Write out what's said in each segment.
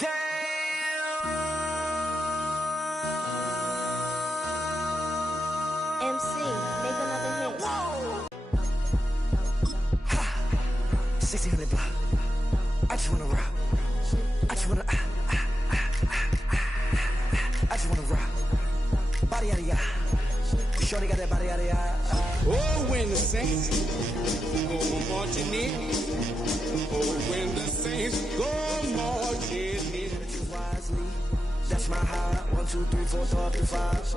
Damn. MC, make another hit. Whoa. 1600 block. I just wanna rock. I just wanna I just wanna rock. Body out of ya. Shorty got that body out of ya. Oh, when the Saints go marching in. Oh, when the Saints go marching in. Choose wisely. That's my high. 1, 2, 3, 4, 5.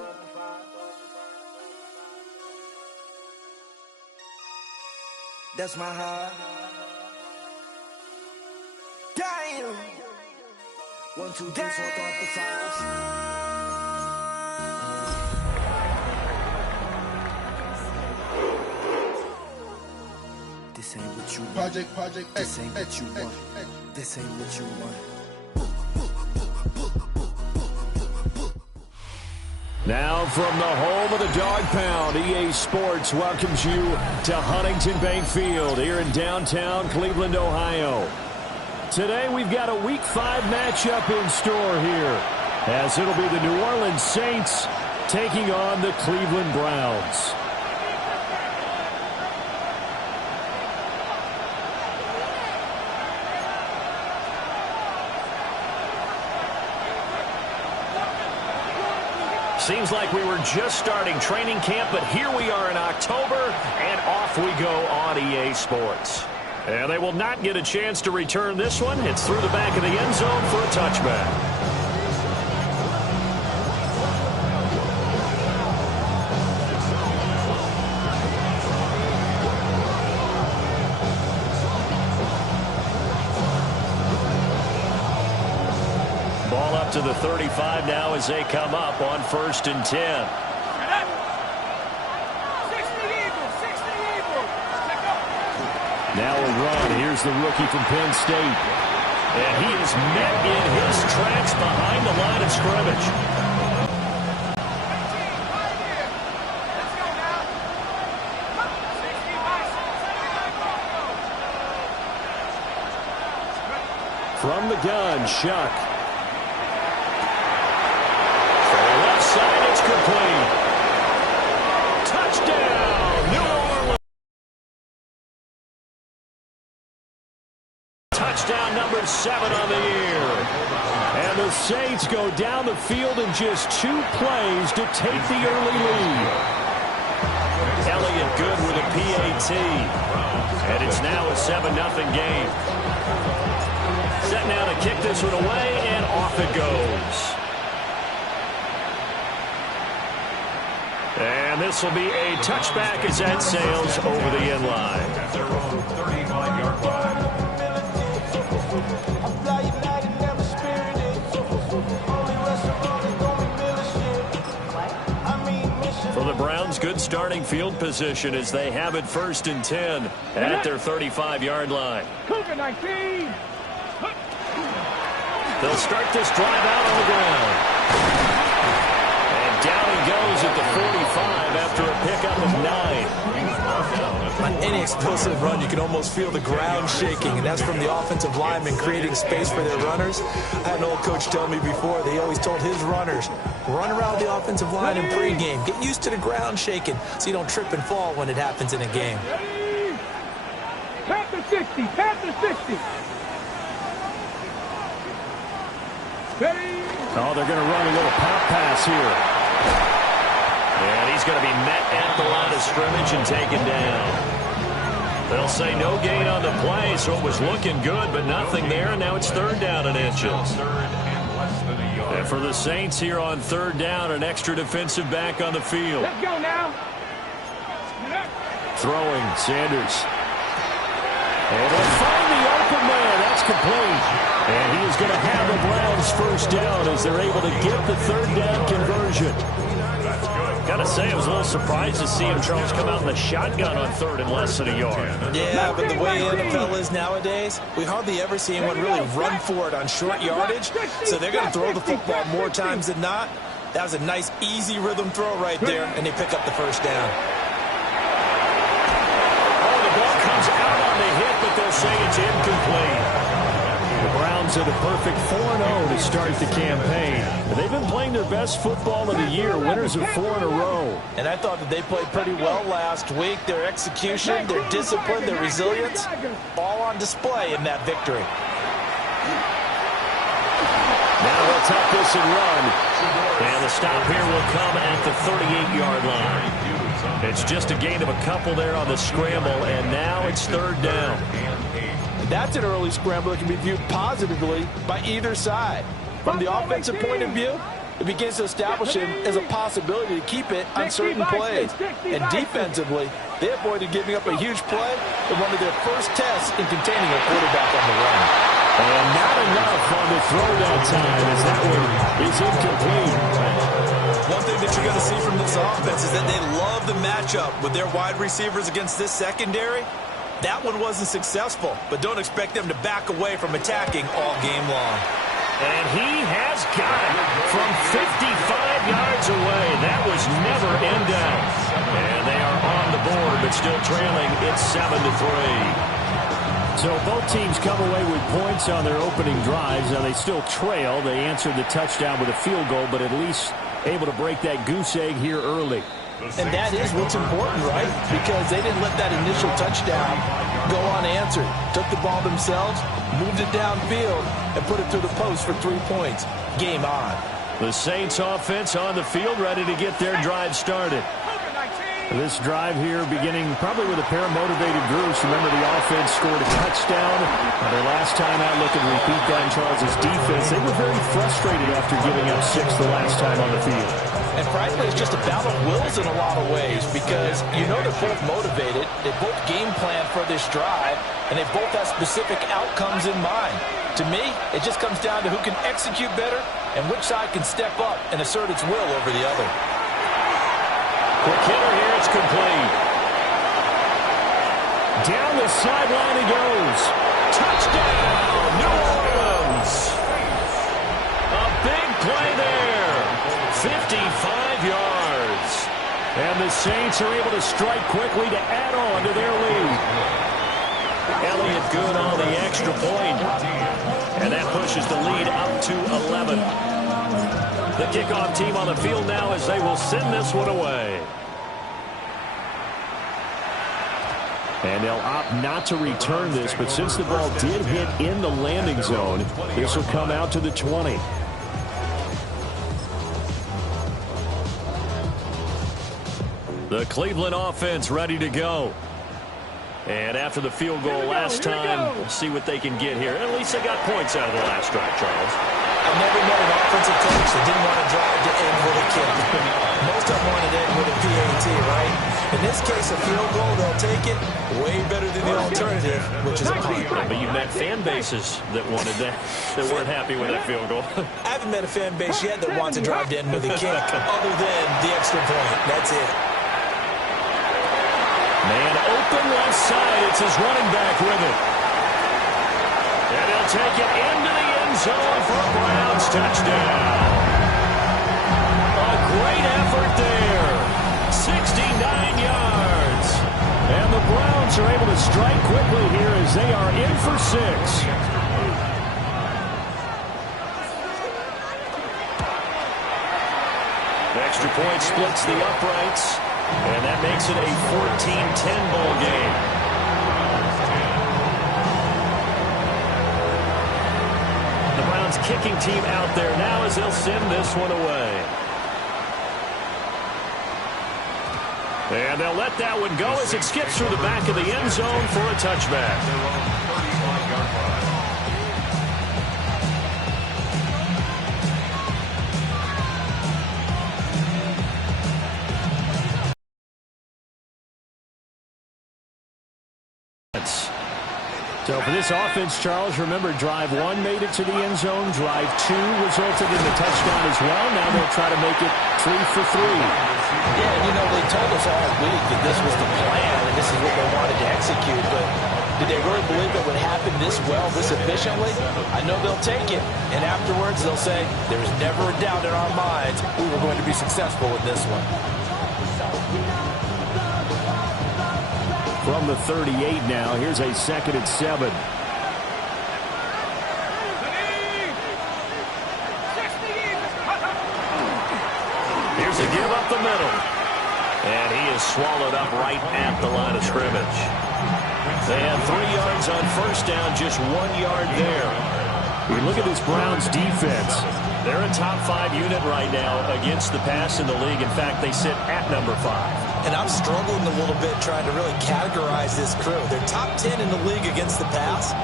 That's my high. Damn. 1, 2, 3, 4, 5. This ain't what you want. Project This ain't what you want. This ain't what you want. Now from the home of the Dog Pound, EA Sports welcomes you to Huntington Bank Field here in downtown Cleveland, Ohio. Today we've got a Week 5 matchup in store here, as it'll be the New Orleans Saints taking on the Cleveland Browns. Seems like we were just starting training camp, but here we are in October, and off we go on EA Sports. And they will not get a chance to return this one. It's through the back of the end zone for a touchback. Ball up to the 35 now as they come up on 1st and 10. Now a run. Here's the rookie from Penn State. And he is met in his tracks behind the line of scrimmage. From the gun, Shuck. For the left side, it's complete. Touchdown, New Orleans. Touchdown number 7 on the year. And the Saints go down the field in just 2 plays to take the early lead. Elliott good with a PAT. And it's now a 7-0 game. Set now to kick this one away, and off it goes. And this will be a touchback as that sails over the end line. At their own 35-yard line. For the Browns, good starting field position as they have it 1st and 10 at their 35-yard line. Cougar 19. They'll start this drive out on the ground. And down he goes at the 45 after a pickup of 9. On any explosive run, you can almost feel the ground shaking, and that's from the offensive linemen creating space for their runners. I had an old coach tell me before, they always told his runners, run around the offensive line in pregame. Get used to the ground shaking so you don't trip and fall when it happens in a game. Panther 60, Panther 60. Oh, they're going to run a little pop pass here. And he's going to be met at the line of scrimmage and taken down. They'll say no gain on the play, so it was looking good, but nothing there, and now it's 3rd down and inches. And for the Saints here on 3rd down, an extra defensive back on the field. Let's go now. Throwing, Sanders. And they'll find the open man. That's complete. And he is going to have the Browns 1st down as they're able to get the 3rd down conversion. Gotta say, I was a little surprised to see him, Charles, come out in the shotgun on 3rd and less than a yard. Yeah, but the way the NFL is nowadays, we hardly ever see anyone really run for it on short yardage. So they're going to throw the football more times than not. That was a nice, easy rhythm throw right there, and they pick up the first down. Oh, the ball comes out on the hit, but they'll say it's incomplete. The Browns are the perfect 4-0 to start the campaign. They've been playing their best football of the year, winners of 4 in a row. And I thought that they played pretty well last week. Their execution, their discipline, their resilience, all on display in that victory. Now they'll tuck this and run. And the stop here will come at the 38-yard line. It's just a gain of a couple there on the scramble, and now it's 3rd down. That's an early scramble that can be viewed positively by either side. From the offensive point of view, it begins to establish him as a possibility to keep it on certain plays. And defensively, they avoided giving up a huge play in one of their first tests in containing a quarterback on the run. And not enough on the throw that time as that one is incomplete. One thing that you're going to see from this offense is that they love the matchup with their wide receivers against this secondary. That one wasn't successful, but don't expect them to back away from attacking all game long. And he has got it from 55 yards away. That was never in doubt. And they are on the board, but still trailing. It's 7-3. So both teams come away with points on their opening drives. Now they still trail. They answered the touchdown with a field goal, but at least able to break that goose egg here early. And that is what's important, right? Because they didn't let that initial touchdown go unanswered. Took the ball themselves, moved it downfield, and put it through the post for 3 points. Game on. The Saints offense on the field, ready to get their drive started. This drive here beginning probably with a pair of motivated groups. Remember, the offense scored a touchdown. Their last time out, looking to repeat that in Charles's defense. They were very frustrated after giving up 6 the last time on the field. And frankly, it's just a battle of wills in a lot of ways because you know they're both motivated. They both game plan for this drive, and they both have specific outcomes in mind. To me, it just comes down to who can execute better and which side can step up and assert its will over the other. Quick hitter here, it's complete. Down the sideline he goes. Touchdown, New Orleans. A big play there. 55 yards. And the Saints are able to strike quickly to add on to their lead. Elliott good on the extra point. And that pushes the lead up to 11. The kickoff team on the field now as they will send this one away. And they'll opt not to return this, but since the ball did hit in the landing zone, this will come out to the 20. The Cleveland offense ready to go. And after the field goal last time, we'll see what they can get here. At least they got points out of the last drive, Charles. I've never met an offensive coach that didn't want to drive to end with a kick. Most of them wanted to end with a PAT, right? In this case, a field goal, they'll take it. Way better than the alternative, which is a punt. But you've met fan bases that wanted that, that weren't happy with that field goal. I haven't met a fan base yet that wants to drive to end with a kick other than the extra point. That's it. Man open left side. It's his running back with it. And he'll take it into the end zone for a Browns touchdown. A great effort there. 69 yards. And the Browns are able to strike quickly here as they are in for 6. The extra point splits the uprights. And that makes it a 14-10 ball game. The Browns kicking team out there now as they'll send this one away. And they'll let that one go as it skips through the back of the end zone for a touchback. So for this offense, Charles, remember, drive 1 made it to the end zone. Drive 2 resulted in the touchdown as well. Now they'll try to make it 3 for 3. Yeah, you know, they told us all week that this was the plan and this is what they wanted to execute. But did they really believe it would happen this well, this efficiently? I know they'll take it. And afterwards, they'll say, there was never a doubt in our minds we were going to be successful with this one. From the 38 now, here's a 2nd and 7. Here's a give up the middle. And he is swallowed up right at the line of scrimmage. They had 3 yards on first down, just 1 yard there. We look at this Browns defense. They're a top 5 unit right now against the pass in the league. In fact, they sit at number 5. And I'm struggling a little bit trying to really categorize this crew. They're top 10 in the league against the pass,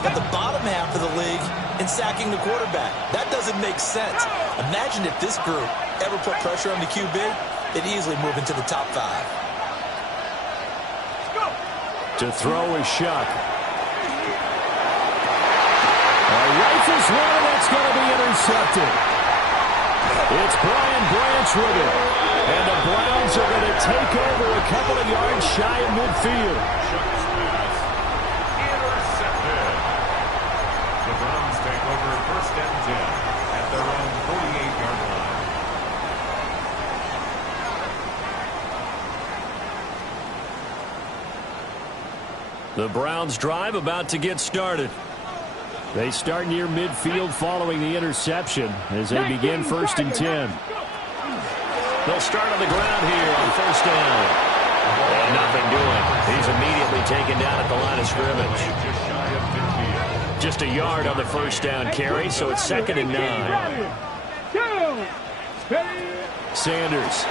but the bottom half of the league in sacking the quarterback. That doesn't make sense. Imagine if this group ever put pressure on the QB, they'd easily move into the top 5. To throw is Shuck. Rifles one, and that's going to be intercepted. It's Brian Branch with it. And the Browns are going to take over a couple of yards shy of midfield. Intercepted. The Browns take over 1st and 10 at their own 48-yard line. The Browns drive about to get started. They start near midfield following the interception as they begin 1st and 10. They'll start on the ground here on 1st down. And nothing doing. He's immediately taken down at the line of scrimmage. Just a yard on the 1st down carry, so it's 2nd and 9. Sanders.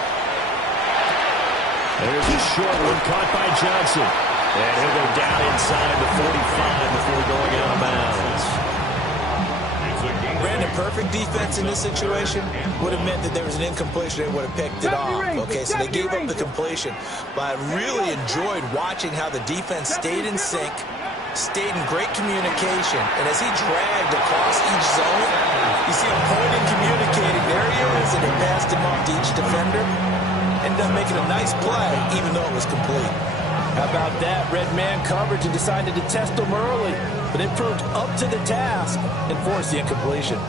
There's a short one caught by Johnson. And he'll go down inside the 45 before going out of bounds. Brandon, perfect defense in this situation would have meant that there was an incompletion. They would have picked it off. Okay, so they gave up the completion. But I really enjoyed watching how the defense stayed in sync, stayed in great communication. And as he dragged across each zone, you see him pointing, communicating. There he is, and he passed him off to each defender. Ended up making a nice play, even though it was complete. How about that? Red man coverage and decided to test them early. But it proved up to the task and forced the incompletion.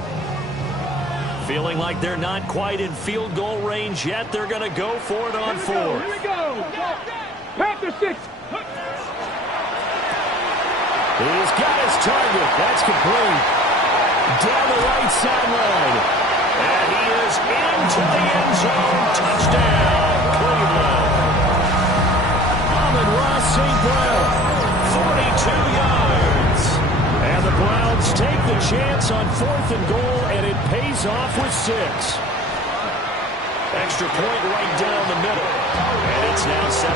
Feeling like they're not quite in field goal range yet. They're going to go for it on 4th. Here we go. Panther 6. He's got his target. That's complete. Down the right sideline. And he is into the end zone. Touchdown, Cleveland. Ross St. Brown, 42 yards. And the Browns take the chance on 4th and goal, and it pays off with 6. Extra point right down the middle. And it's now 17-14.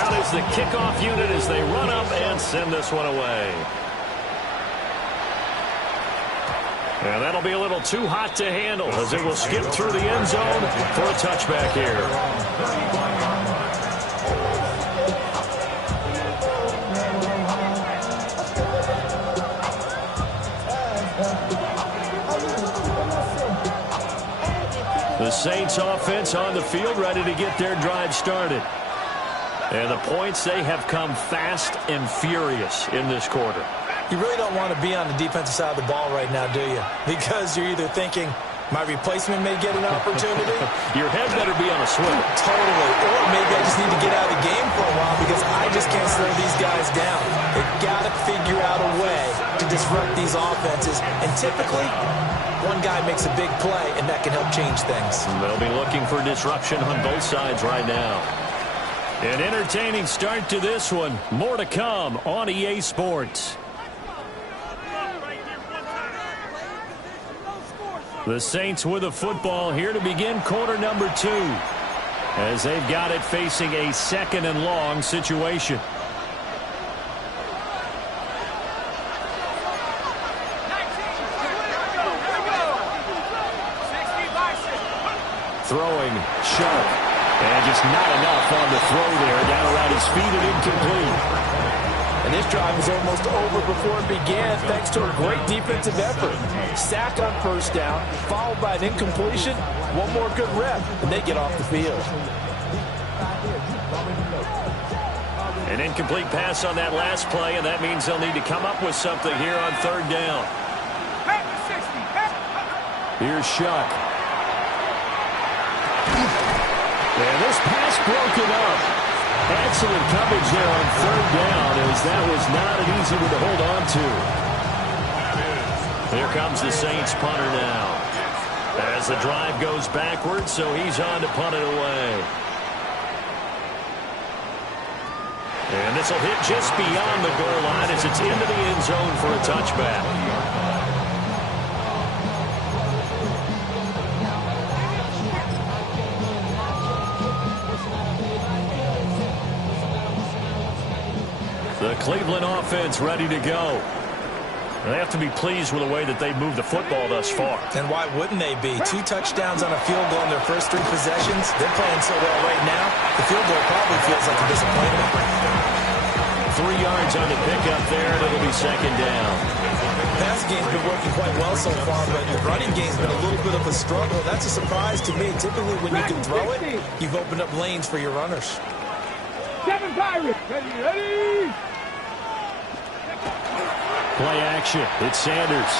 Out is the kickoff unit as they run up and send this one away. And that'll be a little too hot to handle as it will skip through the end zone for a touchback here. The Saints offense on the field ready to get their drive started. And the points, they have come fast and furious in this quarter. You really don't want to be on the defensive side of the ball right now, do you? Because you're either thinking, my replacement may get an opportunity. Your head better be on a swivel. Totally. Or maybe I just need to get out of the game for a while because I just can't slow these guys down. They've got to figure out a way to disrupt these offenses. And typically, one guy makes a big play, and that can help change things. They'll be looking for disruption on both sides right now. An entertaining start to this one. More to come on EA Sports. The Saints with a football here to begin quarter number 2 as they've got it facing a 2nd and long situation. Throwing, Sharp. And just not enough on the throw there. Down around his feet and incomplete. And this drive was almost over before it began thanks to a great defensive effort. Sack on first down, followed by an incompletion. One more good rep, and they get off the field. An incomplete pass on that last play, and that means they'll need to come up with something here on third down. Here's Shuck. And this pass broken up. Excellent coverage there on third down, as that was not an easy one to hold on to. Here comes the Saints punter now. As the drive goes backwards, so he's on to punt it away. And this will hit just beyond the goal line as it's into the end zone for a touchback. The Cleveland offense ready to go. They have to be pleased with the way that they've moved the football thus far. And why wouldn't they be? 2 touchdowns on a field goal in their first 3 possessions. They're playing so well right now, the field goal probably feels like a disappointment. 3 yards on the pickup there, and it'll be second down. Pass game's been working quite well so far, but the running game's been a little bit of a struggle. That's a surprise to me. Typically, when you can throw it, you've opened up lanes for your runners. 7 Pirates. Ready. Play action. It's Sanders.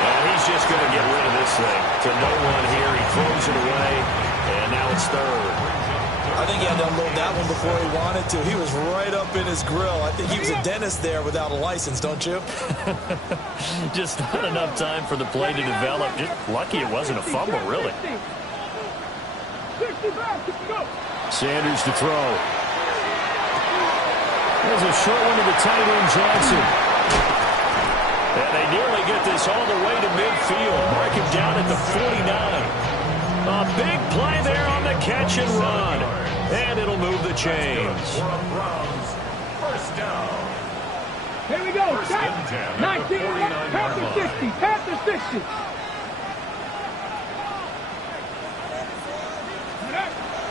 And he's just going to get rid of this thing. To no one here. He throws it away. And now it's third. I think he had to unload that one before he wanted to. He was right up in his grill. I think he was a dentist there without a license, don't you? Just not enough time for the play to develop. Just lucky it wasn't a fumble, really. Sanders to throw. There's a short one to the tight end, Johnson. And they nearly get this all the way to midfield. Mark him down at the 49. A big play there on the catch and run. And it'll move the chains. First down. Here we go. 19, Panther 60, Panther 60.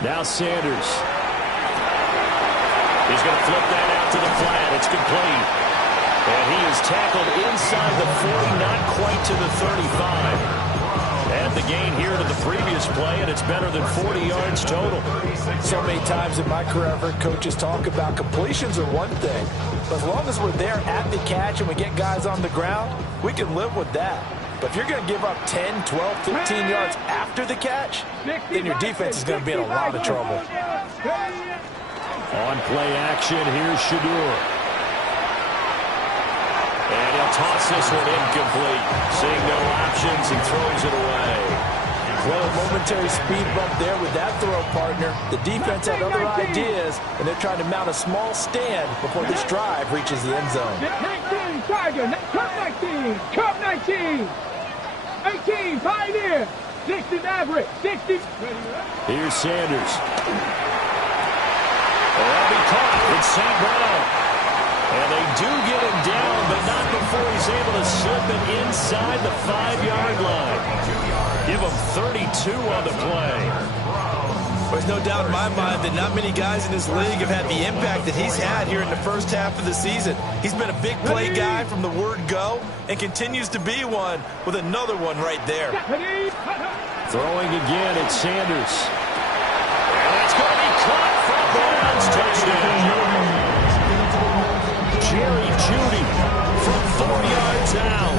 Now Sanders. He's going to flip that out to the flat. It's complete. And he is tackled inside the 40, not quite to the 35. And the gain here to the previous play, and it's better than 40 yards total. So many times in my career, I've heard coaches talk about completions are one thing. But as long as we're there at the catch and we get guys on the ground, we can live with that. But if you're going to give up 10, 12, 15 yards after the catch, then your defense is going to be in a lot of trouble. On play action, here's Shadur. And he'll toss this one incomplete. Seeing no options, he throws it away. Well, a momentary speed bump there with that throw, partner. The defense had other ideas, and they're trying to mount a small stand before this drive reaches the end zone. 19, Tiger. Cup 19. Cup 19. 18, Pioneer. 60, Maverick. 60. Here's Sanders. That'll be caught. It's St. Brown. And they do get him down, but not before he's able to slip it inside the 5-yard line. Give him 32 on the play. There's no doubt in my mind that not many guys in this league have had the impact that he's had here in the first half of the season. He's been a big play guy from the word go and continues to be one with another one right there. Throwing again, it's Sanders. And it's going to be caught for Brown's touchdown. Jerry Jeudy from 4 yards out.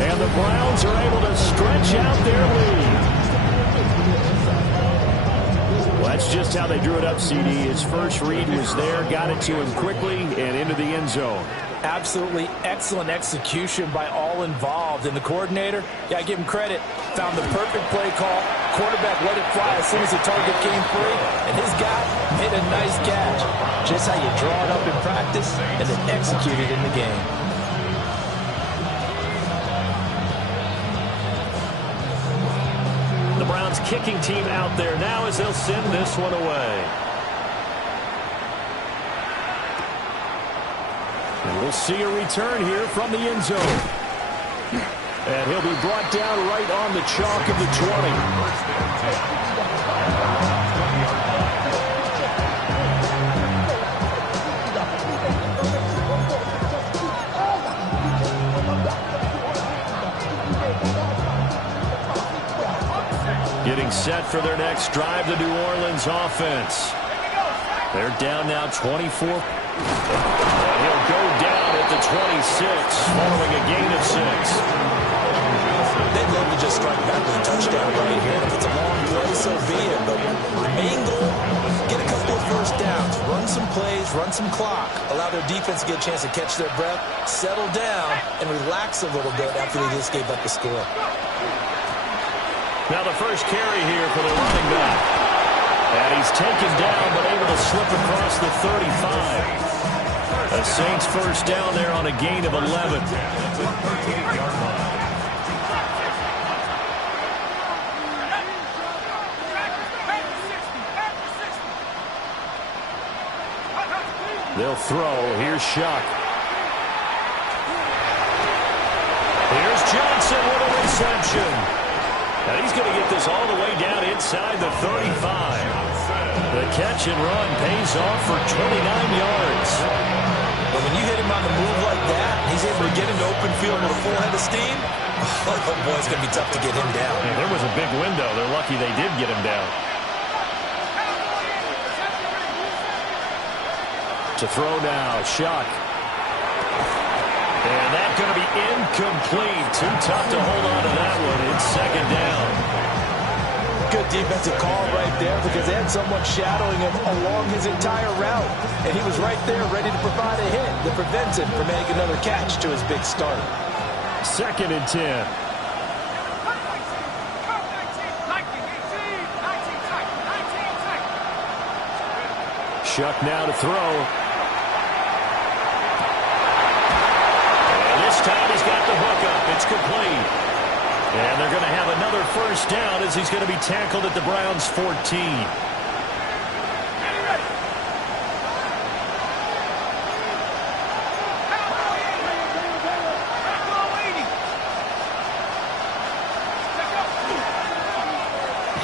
And the Browns are able to stretch out their lead. Well, that's just how they drew it up, CD. His first read was there, got it to him quickly, and into the end zone. Absolutely excellent execution by all involved. And the coordinator, yeah, I give him credit, found the perfect play call. Quarterback let it fly as soon as the target came free, and his guy made a nice catch. Just how you draw it up in practice and then execute it in the game. The Browns kicking team out there now as they'll send this one away. And we'll see a return here from the end zone. And he'll be brought down right on the chalk of the 20. Getting set for their next drive, the New Orleans offense. They're down now 24. And he'll go down at the 26, following a gain of 6. They'd love to just strike back with a touchdown right here. If it's a long play, so be it. But the main goal, get a couple of first downs, run some plays, run some clock, allow their defense to get a chance to catch their breath, settle down, and relax a little bit after they just gave up the score. Now the first carry here for the running back. And he's taken down, but able to slip across the 35. A Saints first down there on a gain of 11. They'll throw. Here's Shuck. Here's Johnson with a reception. And he's going to get this all the way down inside the 35. The catch and run pays off for 29 yards. But when you hit him on the move like that, he's able to get into open field with a full head of steam. Oh, boy, it's going to be tough to get him down. Yeah, there was a big window. They're lucky they did get him down. To throw now, Shuck. And that's going to be incomplete. Too tough to hold on to that one. It's second down. Good defensive call right there because they had someone shadowing him along his entire route. And he was right there ready to provide a hit that prevents him from making another catch to his big start. Second and 10. Shuck now to throw. And this time he's got the hook up. It's complete. And they're going to have another first down as he's going to be tackled at the Browns' 14.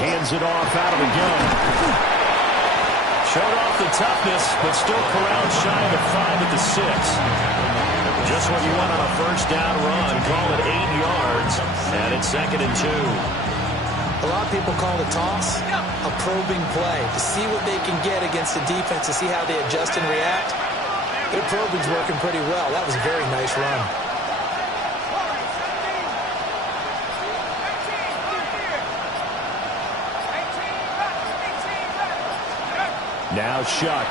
Hands it off out of the gun. Showed off the toughness, but still corralled shy of the 5 at the 6. Just what you want on a first down run. Call it 8 yards, and it's second and 2. A lot of people call the toss a probing play to see what they can get against the defense, to see how they adjust and react. Their probing's working pretty well. That was a very nice run. Now Shuck.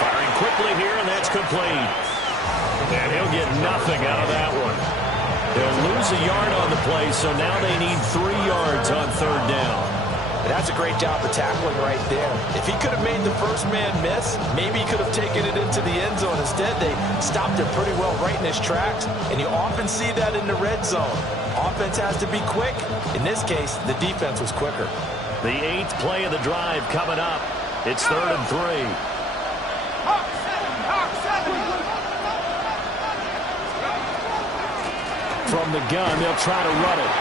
Firing quickly here, and that's complete. And he'll get nothing out of that one. They'll lose a yard on the play, so now they need 3 yards on third down. That's a great job of tackling right there. If he could have made the first man miss, maybe he could have taken it into the end zone. Instead, they stopped it pretty well right in his tracks, and you often see that in the red zone. Offense has to be quick. In this case, the defense was quicker. The 8th play of the drive coming up. It's third and 3. From the gun, they'll try to run it.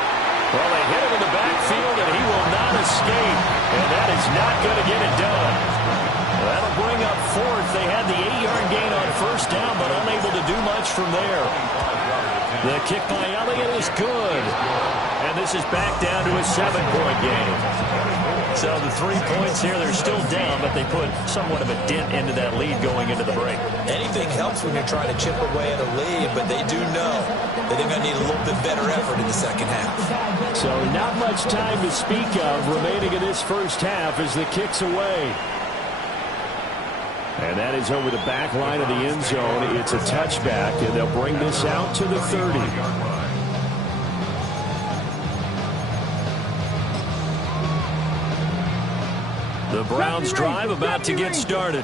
Well, they hit him in the backfield, and he will not escape. And that is not going to get it done. That'll bring up fourth. They had the 8-yard gain on first down, but unable to do much from there. The kick by Elliott is good. And this is back down to a 7-point game. So the 3 points here, they're still down, but they put somewhat of a dent into that lead going into the break. Anything helps when you're trying to chip away at a lead, but they do know that they're going to need a little bit better effort in the second half. So not much time to speak of remaining in this first half as the kick's away. And that is over the back line of the end zone. It's a touchback, and they'll bring this out to the 30. The Browns drive about to get started.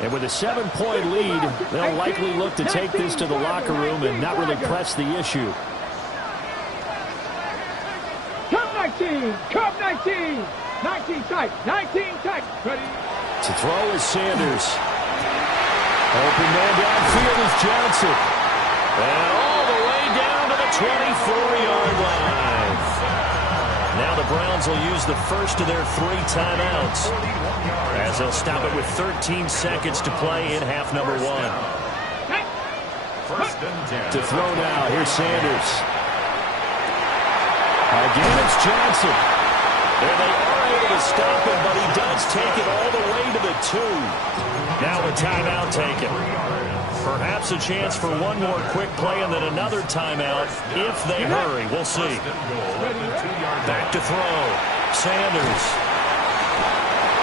And with a 7-point lead, they'll likely look to take this to the locker room and not really press the issue. Come 19, come 19. 19 tight, 19 tight. Ready? To throw is Sanders. Open man downfield is Johnson. And all the way down to the 24-yard line. Now the Browns will use the first of their 3 timeouts, as they'll stop it with 13 seconds to play in half number 1. First and 10. To throw now, here's Sanders. Again, it's Johnson. And they are able to stop him, but he does take it all the way to the 2. Now a timeout taken. Perhaps a chance for one more quick play and then another timeout if they hurry. We'll see. Back to throw. Sanders.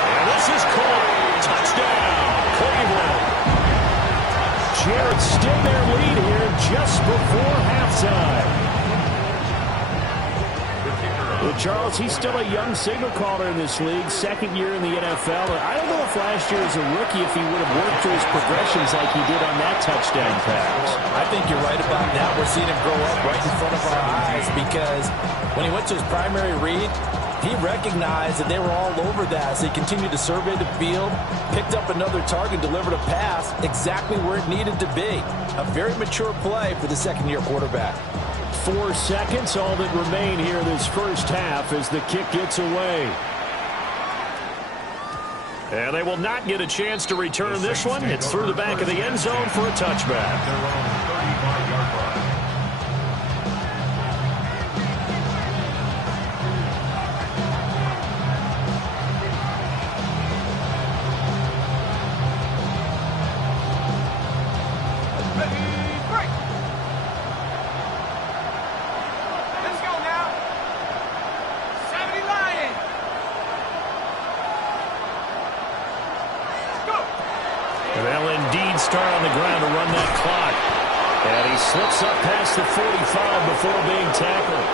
And this is caught. Touchdown, Cleveland. Jarrett's still their lead here just before halftime. Well, Charles, he's still a young signal caller in this league, second year in the NFL. I don't know if last year as a rookie if he would have worked through his progressions like he did on that touchdown pass. I think you're right about that. We're seeing him grow up right in front of our eyes because when he went to his primary read, he recognized that they were all over that as he continued to survey the field, picked up another target, delivered a pass exactly where it needed to be. A very mature play for the second-year quarterback. 4 seconds, all that remain here this first half as the kick gets away. And they will not get a chance to return this one. It's through the back of the end zone for a touchback. Their own 35-yard line. They'll indeed start on the ground to run that clock. And he slips up past the 45 before being tackled.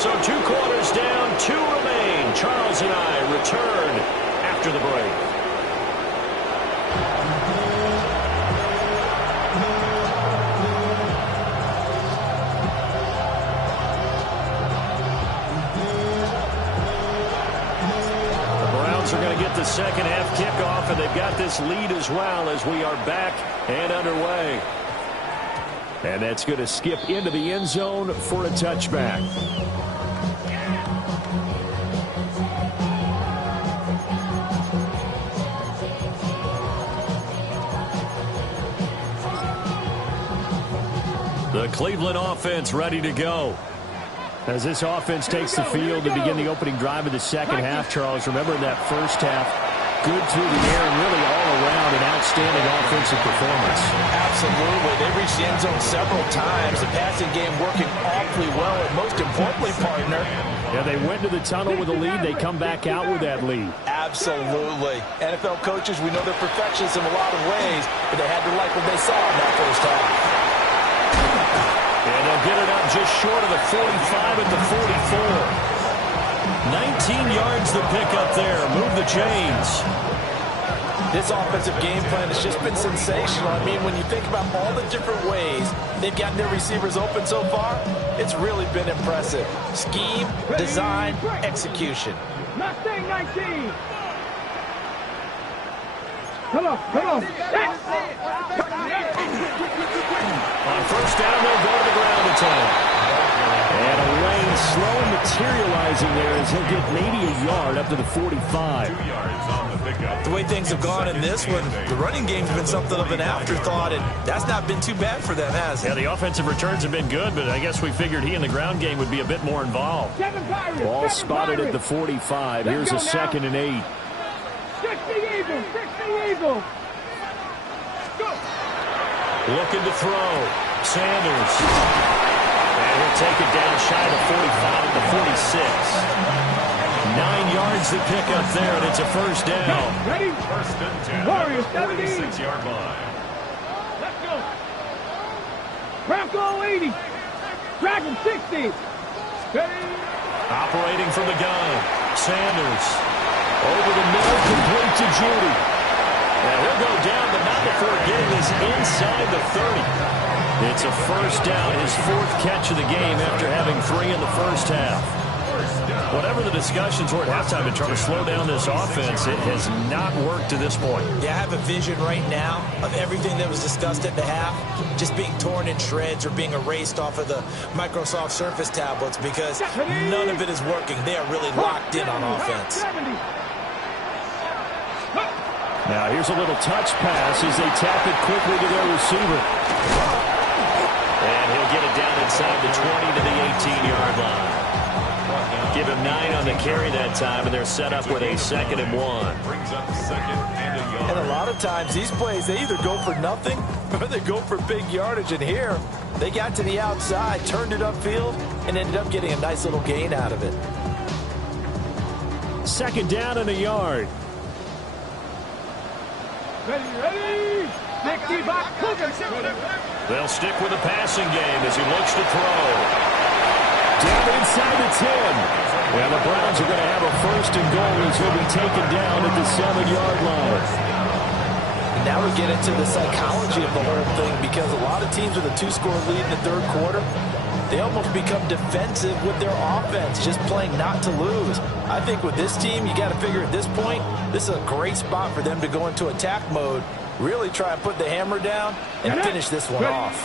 So 2 quarters down, 2 remain. Charles and I return after the break. Are going to get the second half kickoff, and they've got this lead as well as we are back and underway. And that's going to skip into the end zone for a touchback. The Cleveland offense ready to go. As this offense takes the field to begin the opening drive of the second half, Charles, remember in that first half, good through the air and really all around an outstanding offensive performance. Absolutely. They reached the end zone several times. The passing game working awfully well, and most importantly, partner. Yeah, they went to the tunnel with a lead. They come back out with that lead. Absolutely. NFL coaches, we know they're perfectionists in a lot of ways, but they had to like what they saw in that first half. And they'll get it up just short of the 45 at the 44. 19 yards the pick up there. Move the chains. This offensive game plan has just been sensational. I mean, when you think about all the different ways they've gotten their receivers open so far, it's really been impressive. Scheme, design, execution. Mustang 19. Come on. On first down, they'll go to the ground attack. And a lane slow materializing there as he'll get maybe a yard up to the 45. 2 yards on the pickup. The way things have gone in this one, the running game's been something of an afterthought, and that's not been too bad for them, has it? Yeah, the offensive returns have been good, but I guess we figured he in the ground game would be a bit more involved. Ball spotted at the 45. Here's a 2nd and 8. 60 Eagles. Looking to throw. Sanders. And he'll take it down shy of the 45 at the 46. 9 yards to pick up there, and it's a first down. Ready? First and 10. Warriors, 46-yard line. Let's go. Bronco 80. Dragon 60. Ready? Operating from the gun. Sanders. Over the middle, complete to Judy. And he'll go down, but not before getting this inside the 30. It's a first down, his 4th catch of the game after having 3 in the first half. First down. Whatever the discussions were at halftime to try to slow down this offense, it has not worked to this point. Yeah, I have a vision right now of everything that was discussed at the half just being torn in shreds or being erased off of the Microsoft Surface tablets because none of it is working. They are really locked in on offense. Now here's a little touch pass as they tap it quickly to their receiver. And he'll get it down inside the 20 to the 18-yard line. Give him 9 on the carry that time, and they're set up with a 2nd and 1. Brings up 2nd and a yard. And a lot of times these plays, they either go for nothing or they go for big yardage. And here, they got to the outside, turned it upfield, and ended up getting a nice little gain out of it. 2nd down and a yard. Ready. They'll stick with the passing game as he looks to throw. Down inside the 10. Well, the Browns are going to have a 1st and goal as he'll be taken down at the 7-yard line. And now we get into the psychology of the whole thing because a lot of teams with a 2-score lead in the 3rd quarter, they almost become defensive with their offense, just playing not to lose. I think with this team, you got to figure at this point, this is a great spot for them to go into attack mode, really try and put the hammer down and finish this one off.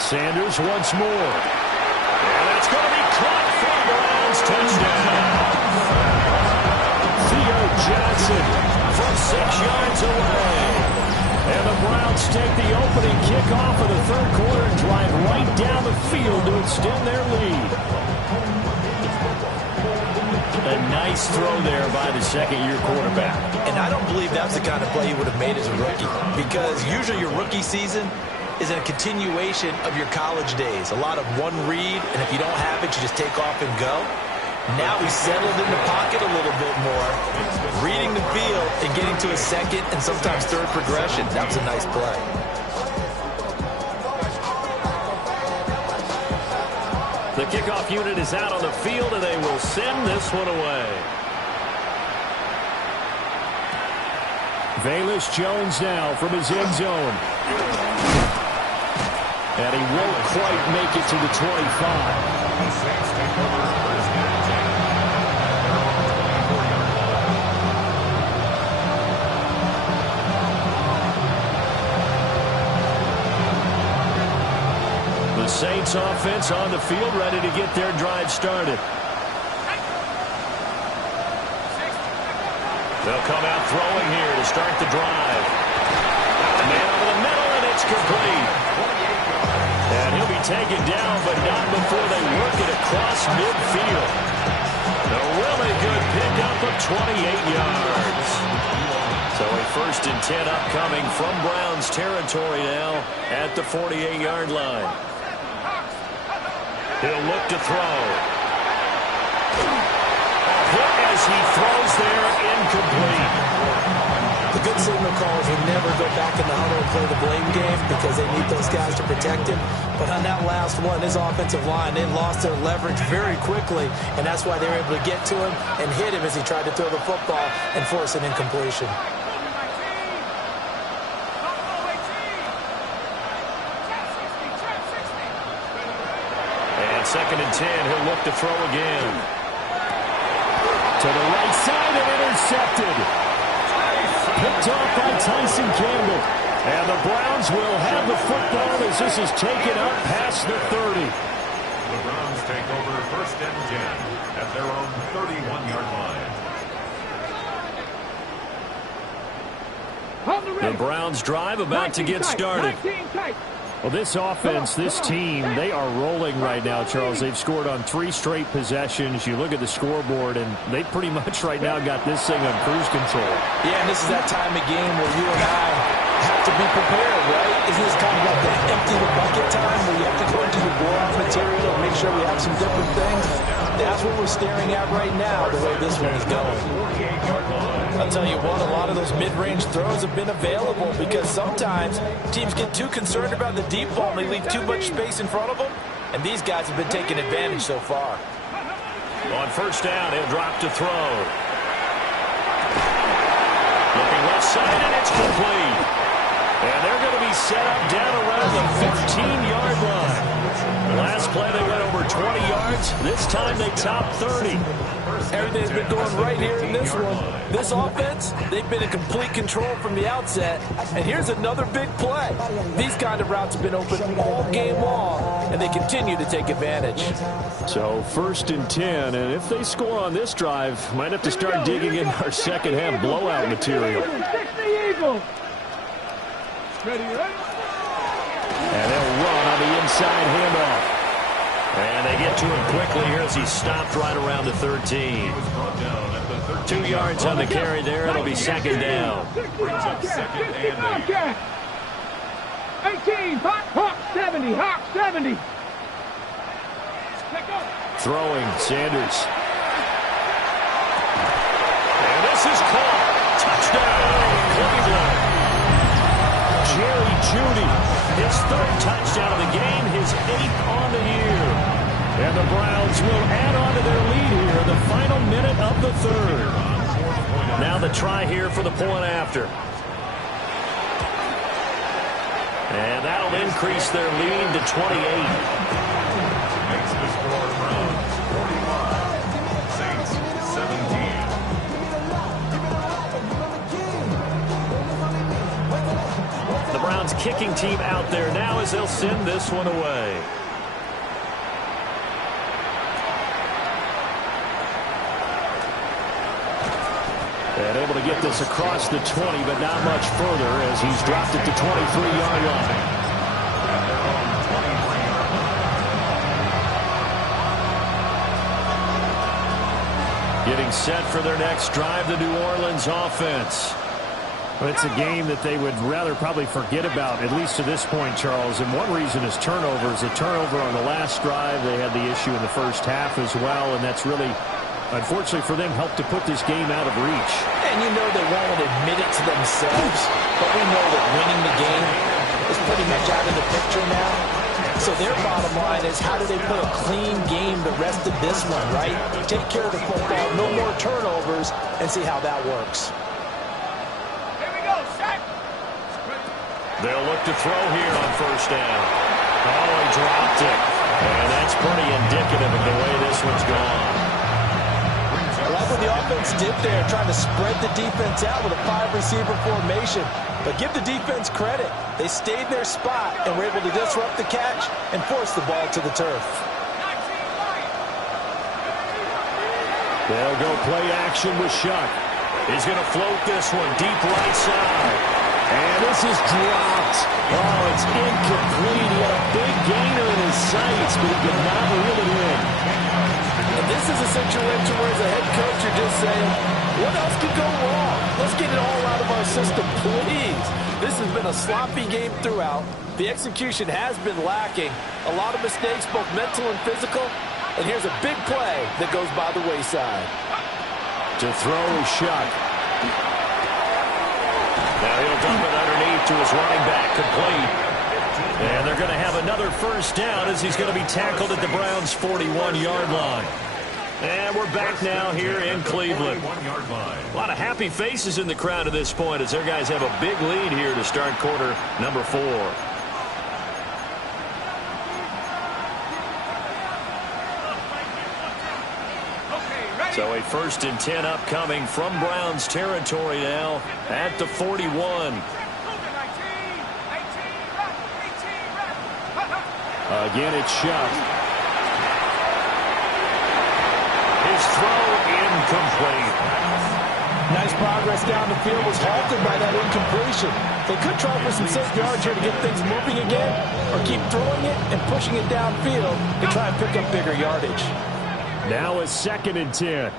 Sanders once more. And it's going to be caught for the Browns. Touchdown. Theo Johnson from 6 yards away. And the Browns take the opening kickoff of the 3rd quarter and drive right down the field to extend their lead. A nice throw there by the 2nd-year quarterback. And I don't believe that's the kind of play he would have made as a rookie because usually your rookie season is a continuation of your college days. A lot of one read, and if you don't have it, you just take off and go. Now he's settled in the pocket a little bit more, reading the field and getting to a 2nd and sometimes 3rd progression. That was a nice play. The kickoff unit is out on the field, and they will send this one away. Velus Jones now from his end zone. And he won't quite make it to the 25. The Saints take over 1st and 10. The Saints offense on the field, ready to get their drive started. They'll come out throwing here to start the drive. Man over the middle, and it's complete. And he'll be taken down, but not before they work it across midfield. A really good pickup of 28 yards. So a 1st and 10 upcoming from Browns territory now at the 48-yard line. He'll look to throw. Hit as he throws there, incomplete. The good signal callers will never go back in the huddle and play the blame game because they need those guys to protect him. But on that last one, his offensive line, they lost their leverage very quickly, and that's why they were able to get to him and hit him as he tried to throw the football and force an incompletion. And 2nd and 10, he'll look to throw again. To the right side and intercepted. Picked off by Tyson Campbell. And the Browns will have the football as this is taken up past the 30. The Browns take over 1st and 10 at their own 31-yard line. The Browns drive about to get started. Well, this offense, this team, they are rolling right now, Charles. They've scored on 3 straight possessions. You look at the scoreboard, and they pretty much right now got this thing on cruise control. Yeah, and this is that time of game where you and I have to be prepared, right? Isn't this kind of like the empty the bucket time where you have to go into your blowout material and make sure we have some different things? That's what we're staring at right now, the way this one is going. I'll tell you what, a lot of those mid-range throws have been available because sometimes teams get too concerned about the deep ball and they leave too much space in front of them, and these guys have been taking advantage so far. On 1st down, he'll drop to throw. Looking left side, and it's complete. And they're going to be set up down around the 15-yard line. The Last play they went over 20 yards. This time they topped 30. Everything's been going right here in this one. This offense, they've been in complete control from the outset. And here's another big play. These kind of routes have been open all game long, and they continue to take advantage. So 1st and 10, and if they score on this drive, might have to start digging in our second half blowout material. And they'll run on the inside handoff. And they get to him quickly here as he's stopped right around the 13. 2 yards on the carry there. It'll be second down. 18, Hawk 70, Hawk 70. Throwing, Sanders. And this is caught. Touchdown, Cleveland. Jerry Jeudy, his 3rd touchdown of the game, his 8th on the year. And the Browns will add on to their lead here in the final minute of the 3rd. Now the try here for the point after. And that'll increase their lead to 28. Makes the score Browns 41, Saints 17. The Browns kicking team out there now as they'll send this one away. And able to get this across the 20, but not much further as he's dropped it to 23-yard line. Getting set for their next drive, the New Orleans offense. Well, it's a game that they would rather probably forget about, at least to this point, Charles. And one reason is turnovers. A turnover on the last drive. They had the issue in the first half as well, and that's really, unfortunately for them, helped to put this game out of reach. And you know they won't admit it to themselves, but we know that winning the game is pretty much out of the picture now. So their bottom line is, how do they play a clean game the rest of this one, right? Take care of the football, no more turnovers, and see how that works. They'll look to throw here on 1st down. Oh, he dropped it. And that's pretty indicative of the way this one's gone. I like what the offense did there, trying to spread the defense out with a 5-receiver formation. But give the defense credit. They stayed in their spot and were able to disrupt the catch and force the ball to the turf. They'll go play action with Shuck. He's going to float this one deep right side. And this is dropped. Oh, it's incomplete. He had a big gainer in his sights, but he could not reel it in. And this is a situation where, as a head coach, you're just saying, what else could go wrong? Let's get it all out of our system, please. This has been a sloppy game throughout. The execution has been lacking. A lot of mistakes, both mental and physical. And here's a big play that goes by the wayside. To throw is Shuck. Now he'll dump it underneath to his running back, complete. And they're going to have another 1st down as he's going to be tackled at the Browns' 41-yard line. And we're back now here in Cleveland. A lot of happy faces in the crowd at this point as their guys have a big lead here to start quarter number 4. So a 1st and 10 upcoming from Browns territory now at the 41. Again, it's Shuck. His throw incomplete. Nice progress down the field, was halted by that incompletion. They could try for some safe yards here to get things moving again, or keep throwing it and pushing it downfield to try and pick up bigger yardage. Now a 2nd and 10.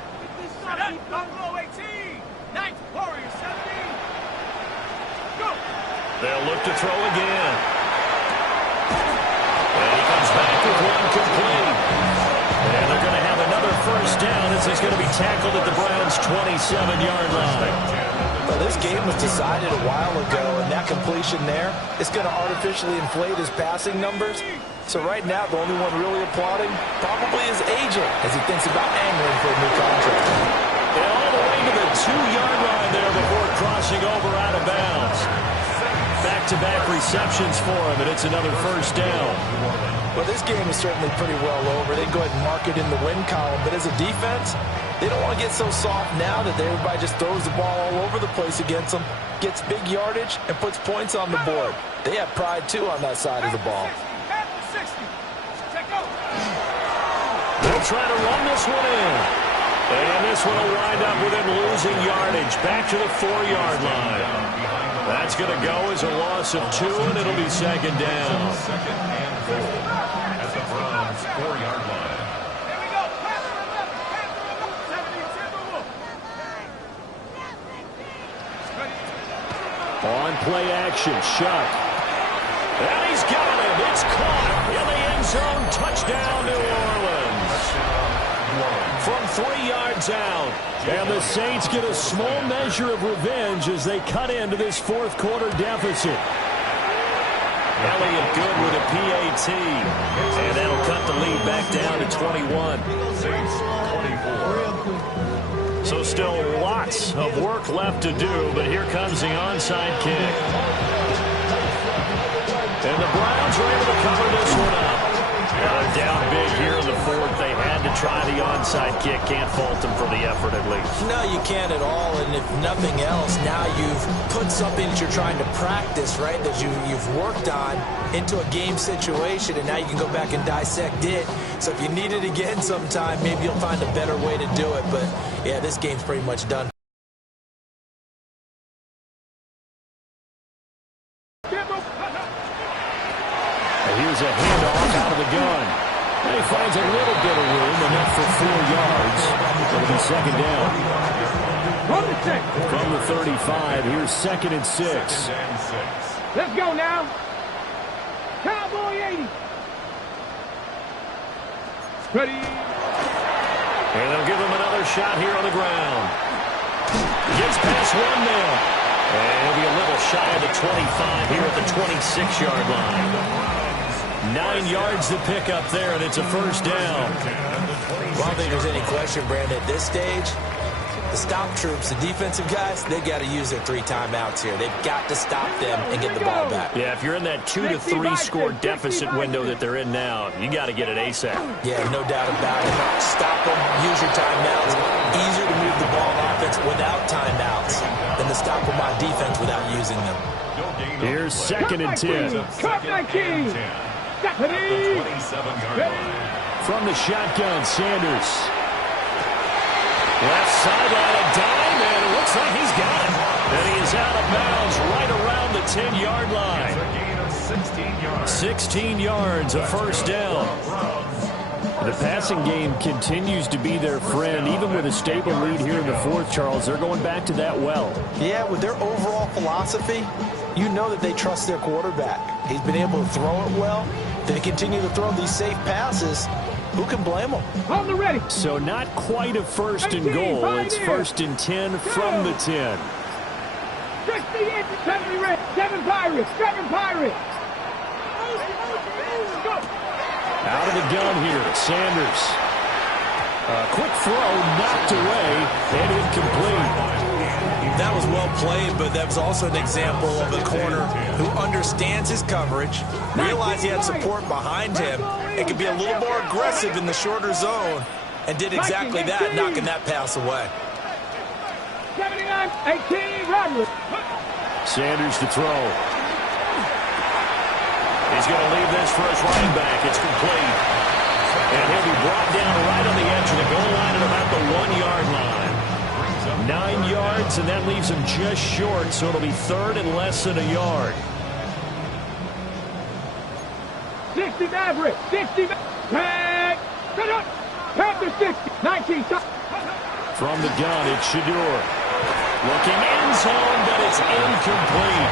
They'll look to throw again. And he comes back with one complete. And they're going to have another 1st down as he's going to be tackled at the Browns' 27-yard line. Well, this game was decided a while ago, and that completion there is going to artificially inflate his passing numbers. So right now, the only one really applauding probably his agent as he thinks about angling for a new contract. And all the way to the 2-yard line there before crossing over out of bounds. Back-to-back receptions for him, and it's another first down. Well, this game is certainly pretty well over. They go ahead and mark it in the win column. But as a defense, they don't want to get so soft now that everybody just throws the ball all over the place against them, gets big yardage, and puts points on the board. They have pride, too, on that side of the ball. They'll try to run this one in. And this one will wind up with him losing yardage back to the 4-yard line. That's going to go as a loss of 2, and it'll be second down. Second and goal at the Browns' 4-yard line. On play action, Shuck. And he's got it. It's caught in the end zone. Touchdown, New Orleans. From 3 yards out. And the Saints get a small measure of revenge as they cut into this fourth quarter deficit. Elliott good with a PAT. And that'll cut the lead back down to 21. Saints 24. So still lots of work left to do, but here comes the onside kick. And the Browns are able to cover this one up. Down big here in the fourth. They had to try the onside kick. Can't fault them for the effort at least. No, you can't at all. And if nothing else, now you've put something that you're trying to practice, right, that you've worked on into a game situation, and now you can go back and dissect it. So if you need it again sometime, maybe you'll find a better way to do it. But, yeah, this game's pretty much done. Here's a handoff out of the gun. And he finds a little bit of room, enough for 4 yards. It'll be second down. From the 35, here's 2nd and 6. Let's go now. Cowboy 80. Ready. And they'll give him another shot here on the ground. Gets past 1 now. And he'll be a little shy of the 25 here at the 26-yard line. 9 yards to pick up there, and it's a first down. Well, I don't think there's any question, Brandon, at this stage, the stop troops, the defensive guys, they've got to use their 3 timeouts here. They've got to stop them and get the ball back. Yeah, if you're in that 2 to 3 score deficit window that they're in now, you got to get it ASAP. Yeah, no doubt about it. Stop them, use your timeouts. Easier to move the ball on offense without timeouts than to stop them on defense without using them. Here's 2nd and 10. Cut my king. Ready. From the shotgun, Sanders. Left sideline, a dime, and it looks like he's got it. And he is out of bounds right around the 10-yard line. A gain of 16 yards. 16 yards, a first down. The passing game continues to be their friend. Even with a stable lead here in the fourth, Charles, they're going back to that well. Yeah, with their overall philosophy, you know that they trust their quarterback. He's been able to throw it well. They continue to throw these safe passes. Who can blame them? On the ready. So not quite a first and goal. It's 1st and 10 from the 10. 60 inches, 7 Red, 7 Pirates, 7 Pirates. Go. Out of the gun here, Sanders. A quick throw, knocked away, and incomplete. That was well played, but that was also an example of a corner who understands his coverage, realized he had support behind him, and could be a little more aggressive in the shorter zone, and did exactly that, knocking that pass away. 79-18, Rodgers. Sanders to throw. He's going to leave this for his running back. It's complete. And he'll be brought down right on the edge of the goal line at about the 1-yard line. 9 yards, and that leaves him just short, so it'll be 3rd and less than a yard. 60 Maverick, 60 Tag. Panther 60, 19. From the gun, it's Shador. Looking end zone, but it's incomplete.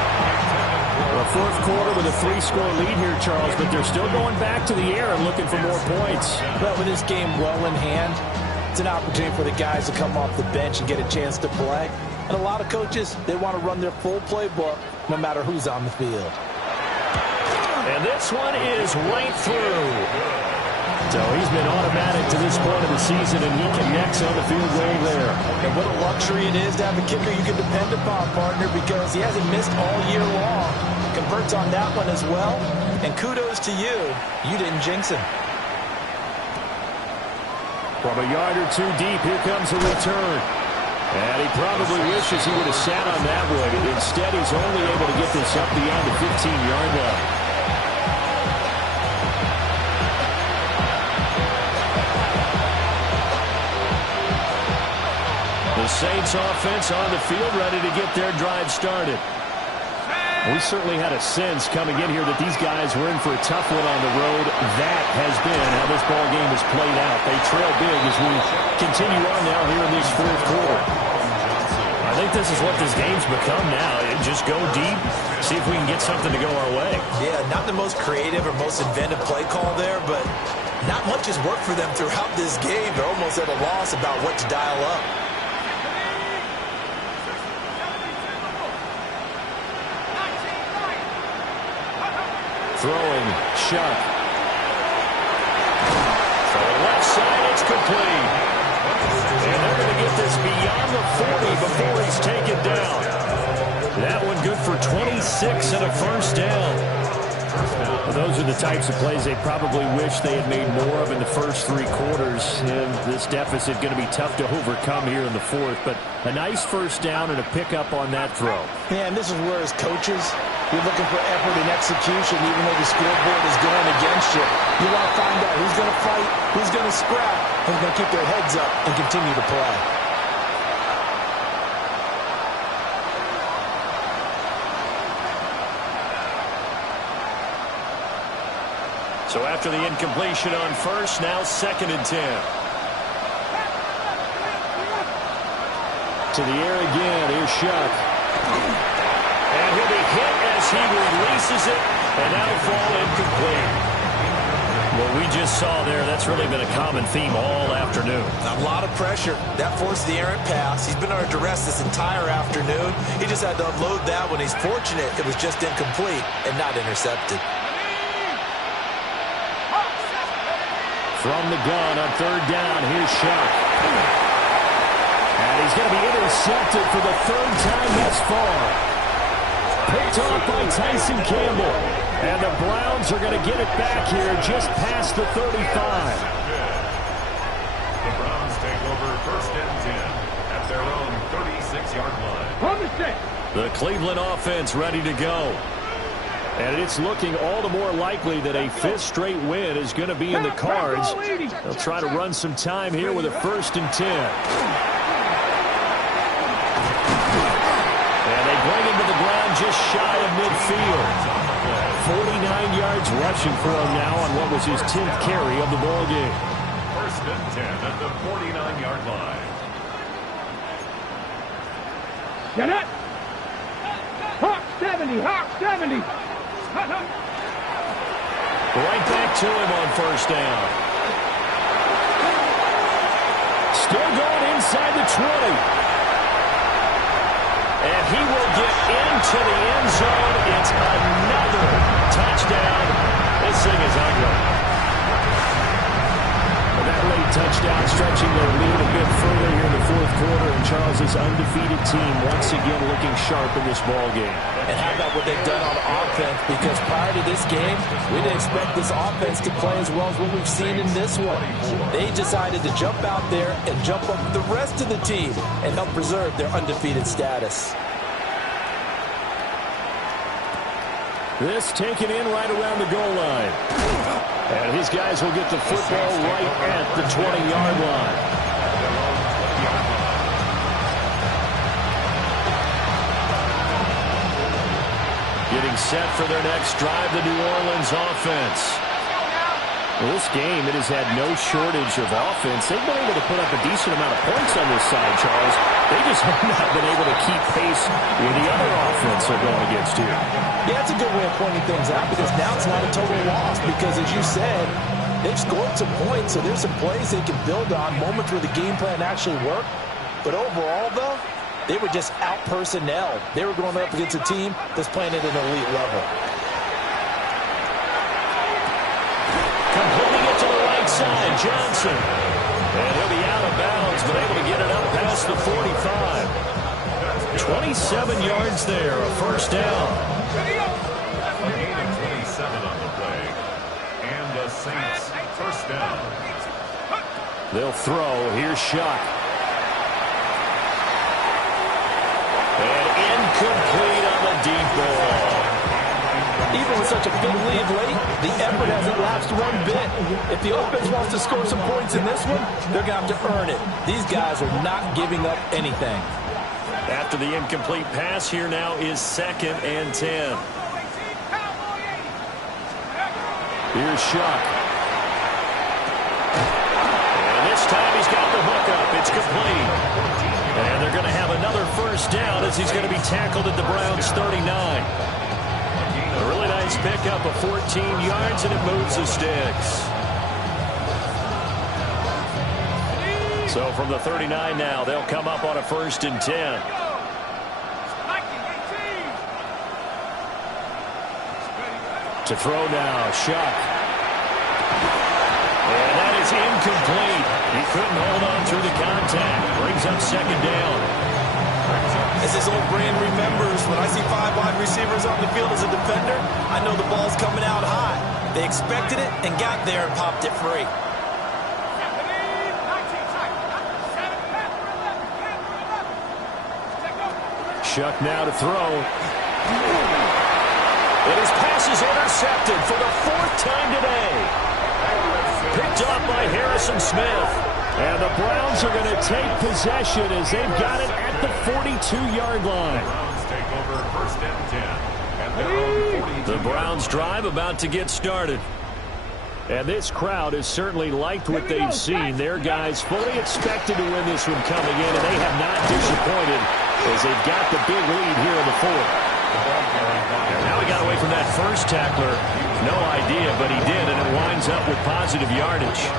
A fourth quarter with a 3-score lead here, Charles, but they're still going back to the air and looking for more points. But with this game well in hand, it's an opportunity for the guys to come off the bench and get a chance to play. And a lot of coaches, they want to run their full playbook no matter who's on the field. And this one is right through. So he's been automatic to this point of the season, and he connects on the field goal there. And what a luxury it is to have a kicker you can depend upon, partner, because he hasn't missed all year long. converts on that one as well. And kudos to you. You didn't jinx him. From a yard or two deep, here comes a return. And he probably wishes he would have sat on that one. Instead, he's only able to get this up beyond the 15-yard line. The Saints offense on the field, ready to get their drive started. We certainly had a sense coming in here that these guys were in for a tough one on the road. That has been how this ball game has played out. They trail big as we continue on now here in this fourth quarter. I think this is what this game's become now. Just go deep, see if we can get something to go our way. Yeah, not the most creative or most inventive play call there, but not much has worked for them throughout this game. They're almost at a loss about what to dial up. Throwing, Shuck. To the left side, it's complete. And they're going to get this beyond the 40 before he's taken down. That one good for 26 and a first down. Well, those are the types of plays they probably wish they had made more of in the first three quarters. And this deficit going to be tough to overcome here in the fourth. But a nice first down and a pickup on that throw. Yeah, and this is where as coaches, you're looking for effort and execution even though the scoreboard is going against you. You want to find out who's going to fight, who's going to scrap, who's going to keep their heads up and continue to play. So after the incompletion on first, now 2nd and 10. To the air again, here's Shuck. And he'll be hit as he releases it, and that'll fall incomplete. What we just saw there, that's really been a common theme all afternoon. A lot of pressure. That forced the errant pass. He's been under duress this entire afternoon. He just had to unload that one. He's fortunate it was just incomplete and not intercepted. From the gun on 3rd down, here's Shuck. And he's going to be intercepted for the 3rd time thus far. Picked off by Tyson Campbell. And the Browns are going to get it back here just past the 35. The Browns take over 1st and 10 at their own 36-yard line. The Cleveland offense ready to go. And it's looking all the more likely that a 5th straight win is going to be in the cards. They'll try to run some time here with a 1st and 10. And they bring him to the ground just shy of midfield. 49 yards rushing for him now on what was his 10th carry of the ball game. 1st and 10 at the 49-yard line. Get it! Hawk 70! Hawk 70! Right back to him on 1st down. Still going inside the 20. And he will get into the end zone. It's another touchdown. This thing is ugly. That late touchdown stretching their lead a bit further here in the fourth quarter. And Charles' undefeated team once again looking sharp in this ball game. And how about what they've done on offense? Because prior to this game, we didn't expect this offense to play as well as what we've seen in this one. They decided to jump out there and jump up the rest of the team and help preserve their undefeated status. This taken in right around the goal line. And his guys will get the football right at the 20-yard line. Getting set for their next drive, the New Orleans offense. Well, this game, it has had no shortage of offense. They've been able to put up a decent amount of points on this side, Charles. They just have not been able to keep pace with the other offense they're going against here. Yeah, that's a good way of pointing things out because now it's not a total loss because, as you said, they've scored some points, so there's some plays they can build on, moments where the game plan actually worked. But overall, though, they were just out-personnel. They were going up against a team that's playing at an elite level. Completing it to the right side, Johnson. And he'll be out of bounds, but able to get it up past the 45. 27 yards there, a first down. Saints. First down. They'll throw. Here's Shuck. And incomplete on the deep ball. Even with such a big lead late, the effort hasn't lapsed one bit. If the offense wants to score some points in this one, they're going to have to earn it. These guys are not giving up anything. After the incomplete pass, here now is 2nd and 10. Here's Shuck. And this time he's got the hook up. It's complete. And they're going to have another first down as he's going to be tackled at the Browns' 39. A really nice pickup of 14 yards, and it moves the sticks. So from the 39 now, they'll come up on a 1st and 10. To throw now, Shuck. And that is incomplete. He couldn't hold on through the contact. Brings up 2nd down. As his old brain remembers, when I see 5 wide receivers on the field as a defender, I know the ball's coming out high. They expected it and got there and popped it free. Shuck now to throw. And his pass is intercepted for the 4th time today. Picked off by Harrison Smith. And the Browns are going to take possession as they've got it at the 42-yard line. Browns take over 1st and 10. At their own 42. The Browns drive about to get started. And this crowd has certainly liked what they've seen. Their guys fully expected to win this one coming in, and they have not disappointed as they've got the big lead here in the 4th. And now he got away from that first tackler. No idea, but he did, and it winds up with positive yardage.